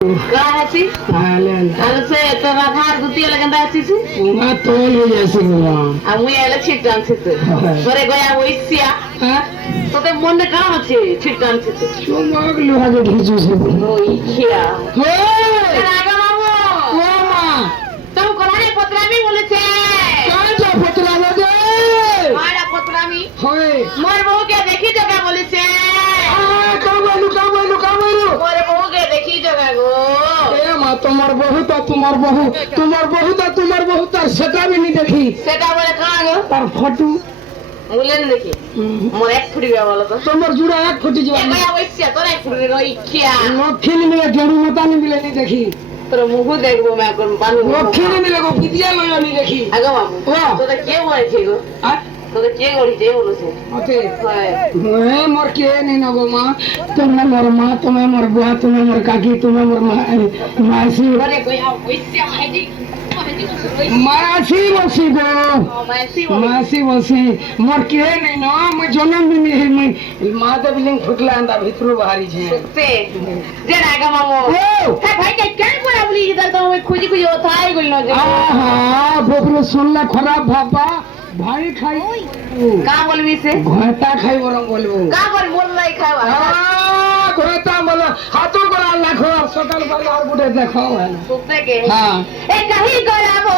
Gracias. Alse to radhar dutiya laganda achisu. Uma tol ho jaise gula. Amu ele chittan chitu. Sore goya oisia. Tote mon ka ache chittan chitu. Chumag loha ke ghichu se. Oikhia. Hey! Raga mamu. Mama, Tum korane potrami boleche. kahan ja patra bode? Mara potrami. Hoy. Mor bahu ke dekhi jaga boleche. Ka boilu. Mor bahu ke dekhi jaga go. ए माँ तुम्हार बहुत तार सेटा भी नहीं देखी সেটা বলে কাঁ গো तार फोटो মুলেন দেখি মোর এক ফুটি গয়া বলো তো तुम्हार जुड़ा एक फुटी जो গয়া ওইছিয়া তোর এক ফুটি গই খিয়া फिल्म में जड़ू मता नहीं मिले नहीं देखी তোর মুখ দেখবো মে কোন বানু वो फिल्म मिले को विद्या लो नहीं देखी আগো বাবু वाह। তোর কে বলেছে গো आ তোর কে গড়িছে বলছে ओते হয় मैं मोर के नहीं ना गो माँ तुम्हें मोर माँ तुम्हें मोर बुआ तुम्हें मोर काकी तुम्हें मोर मासी আরে গয়া ওইছিয়া মাইদি मासी बसी गो মাইসি मासी बसी मोर के नहीं ना मैं जन्म भी नहीं है मैं माँ तो बिलिंग फुटला अंदा भीतरो बाहरी छे তে যে আগো মামু ओ হ্যাঁ ভাই কেন করে বলি ইদার তো আমি খুঁজি ওথাই গইল না যে आहा बोकरे सुनला खराब भापा भाई खाई কা বলবি সে घाटा खाई बरम बोलबो কা বল মোর লাই খাওয়া घाटा बोलो हाथों को लाखो सकाल वाला और बुढ़े देखो है সুতে কে हां এ কহি গড়াবো